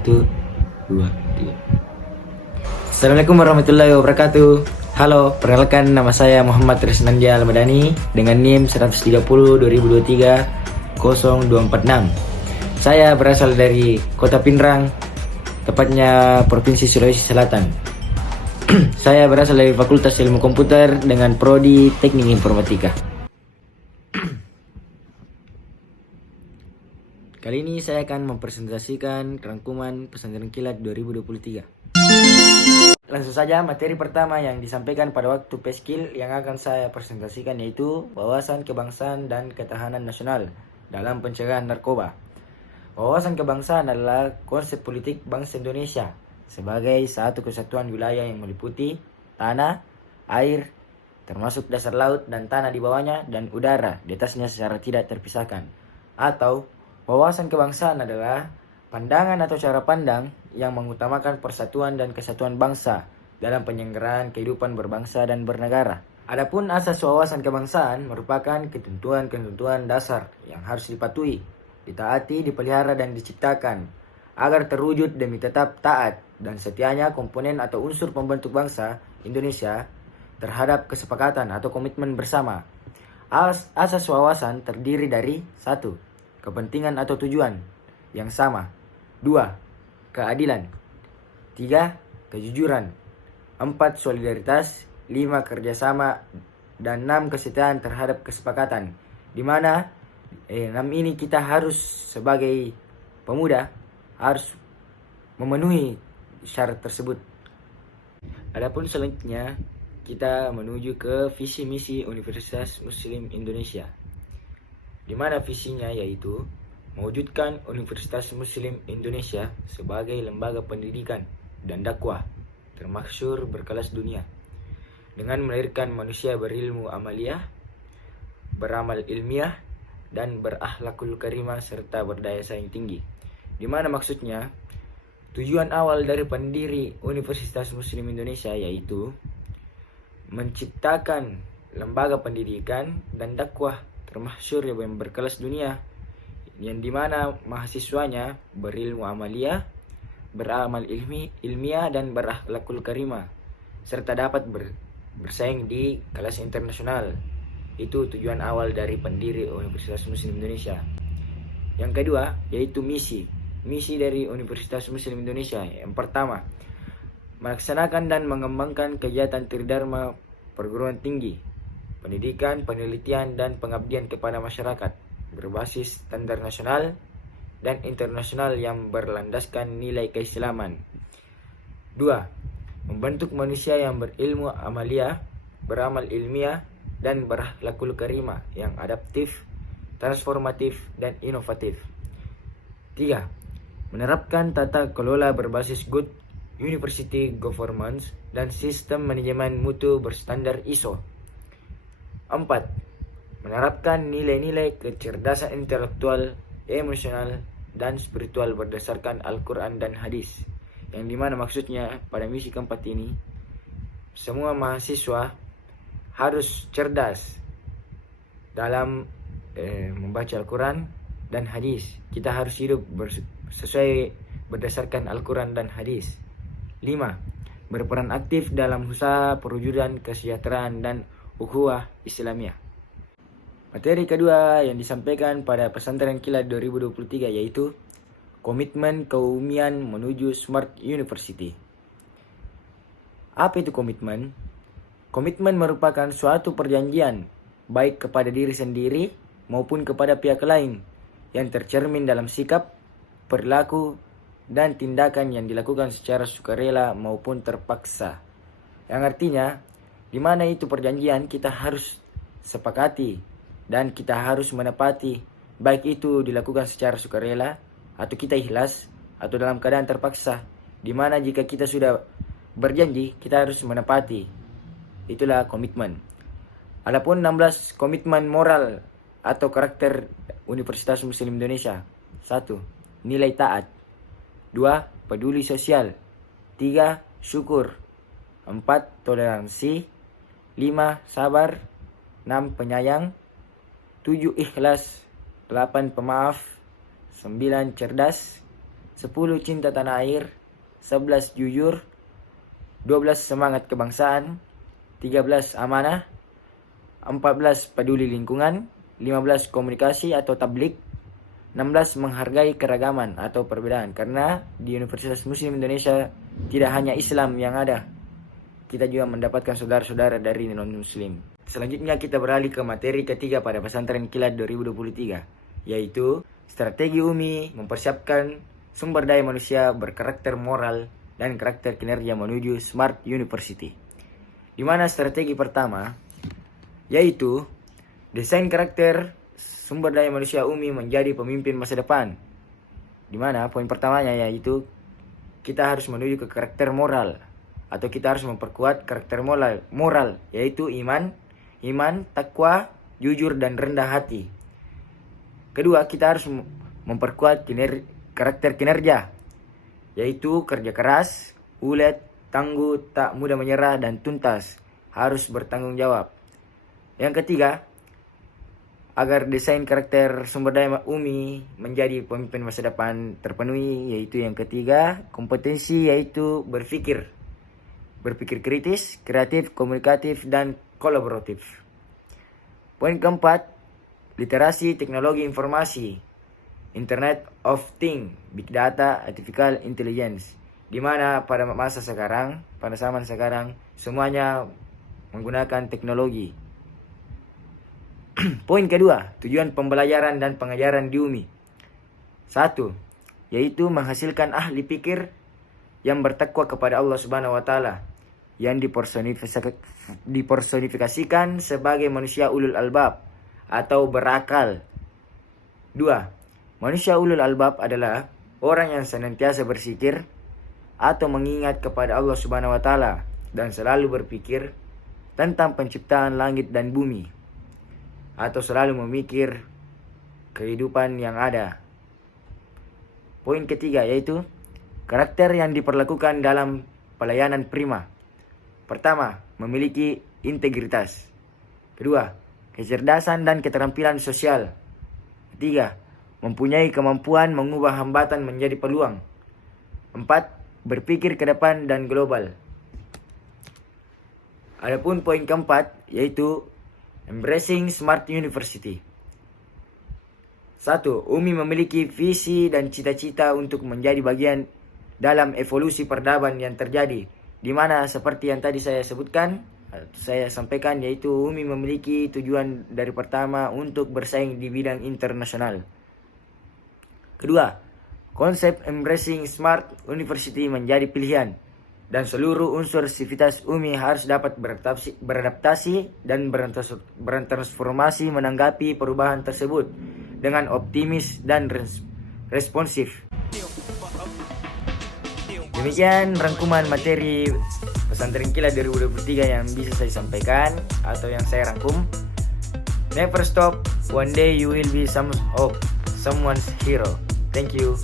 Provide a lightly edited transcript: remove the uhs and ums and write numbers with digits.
Satu, dua, tiga. Assalamualaikum warahmatullahi wabarakatuh. Halo, perkenalkan nama saya Muhammad Trisnandia Almadani dengan NIM 130 2023 0246. Saya berasal dari Kota Pinrang, tepatnya Provinsi Sulawesi Selatan. Saya berasal dari Fakultas Ilmu Komputer dengan prodi Teknik Informatika. Kali ini saya akan mempresentasikan rangkuman pesantren kilat 2023. Langsung saja, materi pertama yang disampaikan pada waktu Peskil yang akan saya presentasikan yaitu wawasan kebangsaan dan ketahanan nasional dalam pencegahan narkoba. Wawasan kebangsaan adalah konsep politik bangsa Indonesia sebagai satu kesatuan wilayah yang meliputi tanah, air, termasuk dasar laut dan tanah di bawahnya, dan udara di atasnya secara tidak terpisahkan. Atau wawasan kebangsaan adalah pandangan atau cara pandang yang mengutamakan persatuan dan kesatuan bangsa dalam penyelenggaraan kehidupan berbangsa dan bernegara. Adapun asas wawasan kebangsaan merupakan ketentuan-ketentuan dasar yang harus dipatuhi, ditaati, dipelihara, dan diciptakan agar terwujud demi tetap taat dan setianya komponen atau unsur pembentuk bangsa Indonesia terhadap kesepakatan atau komitmen bersama. Asas wawasan terdiri dari 1. Kepentingan atau tujuan yang sama. 2. Keadilan. 3. Kejujuran. 4. Solidaritas. 5. Kerjasama. Dan 6. Kesetiaan terhadap kesepakatan. Di mana 6 ini kita harus sebagai pemuda harus memenuhi syarat tersebut. Adapun selanjutnya kita menuju ke visi misi Universitas Muslim Indonesia, di mana visinya yaitu mewujudkan Universitas Muslim Indonesia sebagai lembaga pendidikan dan dakwah termasyhur berkelas dunia, dengan melahirkan manusia berilmu amaliyah, beramal ilmiah, dan berakhlakul karimah serta berdaya saing tinggi. Di mana maksudnya tujuan awal dari pendiri Universitas Muslim Indonesia yaitu menciptakan lembaga pendidikan dan dakwah termasyhur yang berkelas dunia, yang dimana mahasiswanya berilmu amaliyah, beramal ilmiah, dan berakhlakul karimah, serta dapat bersaing di kelas internasional. Itu tujuan awal dari pendiri Universitas Muslim Indonesia. Yang kedua yaitu misi dari Universitas Muslim Indonesia. Yang pertama, melaksanakan dan mengembangkan kegiatan tridharma perguruan tinggi, pendidikan, penelitian, dan pengabdian kepada masyarakat berbasis standar nasional dan internasional yang berlandaskan nilai keislaman. 2. Membentuk manusia yang berilmu amaliyah, beramal ilmiah, dan berakhlakul karimah yang adaptif, transformatif, dan inovatif. 3. Menerapkan tata kelola berbasis good university governance dan sistem manajemen mutu berstandar ISO. 4. Menerapkan nilai-nilai kecerdasan intelektual, emosional, dan spiritual berdasarkan Al-Quran dan Hadis. Yang dimana maksudnya pada misi keempat ini, semua mahasiswa harus cerdas dalam membaca Al-Quran dan Hadis. Kita harus hidup sesuai berdasarkan Al-Quran dan Hadis. 5. Berperan aktif dalam usaha perwujudan kesejahteraan dan ukhuwah Islamiyah. Materi kedua yang disampaikan pada pesantren kilat 2023 yaitu komitmen keumian menuju Smart University. Apa itu komitmen? Komitmen merupakan suatu perjanjian baik kepada diri sendiri maupun kepada pihak lain yang tercermin dalam sikap, perilaku, dan tindakan yang dilakukan secara sukarela maupun terpaksa. Yang artinya di mana itu perjanjian kita harus sepakati dan kita harus menepati, baik itu dilakukan secara sukarela atau kita ikhlas atau dalam keadaan terpaksa. Di mana jika kita sudah berjanji, kita harus menepati. Itulah komitmen. Adapun 16 komitmen moral atau karakter Universitas Muslim Indonesia. 1. Nilai taat. 2. Peduli sosial. 3. Syukur. 4. Toleransi. 5. Sabar. 6. Penyayang. 7. Ikhlas. 8. Pemaaf. 9. Cerdas. 10 cinta tanah air, 11 jujur, 12 semangat kebangsaan, 13 amanah, 14 peduli lingkungan, 15 komunikasi atau tablik, 16 menghargai keragaman atau perbedaan. Karena di Universitas Muslim Indonesia tidak hanya Islam yang ada, kita juga mendapatkan saudara-saudara dari non-muslim. Selanjutnya kita beralih ke materi ketiga pada Pesantren Kilat 2023, yaitu strategi UMI mempersiapkan sumber daya manusia berkarakter moral dan karakter kinerja menuju Smart University. Di mana strategi pertama yaitu desain karakter sumber daya manusia UMI menjadi pemimpin masa depan. Di mana poin pertamanya yaitu kita harus menuju ke karakter moral, atau kita harus memperkuat karakter moral yaitu iman, takwa, jujur dan rendah hati. Kedua, kita harus memperkuat karakter kinerja yaitu kerja keras, ulet, tangguh, tak mudah menyerah dan tuntas, harus bertanggung jawab. Yang ketiga, agar desain karakter sumber daya UMI menjadi pemimpin masa depan terpenuhi, yaitu yang ketiga, kompetensi yaitu berpikir kritis, kreatif, komunikatif, dan kolaboratif. Poin keempat, literasi teknologi informasi, Internet of Things, Big Data, Artificial Intelligence. Di mana pada masa sekarang, pada zaman sekarang, semuanya menggunakan teknologi. Poin kedua, tujuan pembelajaran dan pengajaran di UMI. 1. Yaitu menghasilkan ahli pikir yang bertakwa kepada Allah Subhanahu wa taala, yang dipersonifikasikan sebagai manusia ulul albab atau berakal. 2. Manusia ulul albab adalah orang yang senantiasa berzikir atau mengingat kepada Allah Subhanahu wa taala dan selalu berpikir tentang penciptaan langit dan bumi, atau selalu memikir kehidupan yang ada. Poin ketiga yaitu karakter yang diperlakukan dalam pelayanan prima. Pertama, memiliki integritas. Kedua, kecerdasan dan keterampilan sosial. Ketiga, mempunyai kemampuan mengubah hambatan menjadi peluang. 4. Berpikir ke depan dan global. Adapun poin keempat yaitu Embracing Smart University. 1. UMI memiliki visi dan cita-cita untuk menjadi bagian dalam evolusi peradaban yang terjadi, di mana seperti yang tadi saya sampaikan, yaitu UMI memiliki tujuan dari pertama untuk bersaing di bidang internasional. Kedua, konsep Embracing Smart University menjadi pilihan, dan seluruh unsur sivitas UMI harus dapat beradaptasi dan bertransformasi menanggapi perubahan tersebut dengan optimis dan responsif. Demikian rangkuman materi Pesantren Kilat 2023 yang bisa saya sampaikan atau yang saya rangkum. Never stop, one day you will be someone's hero. Thank you.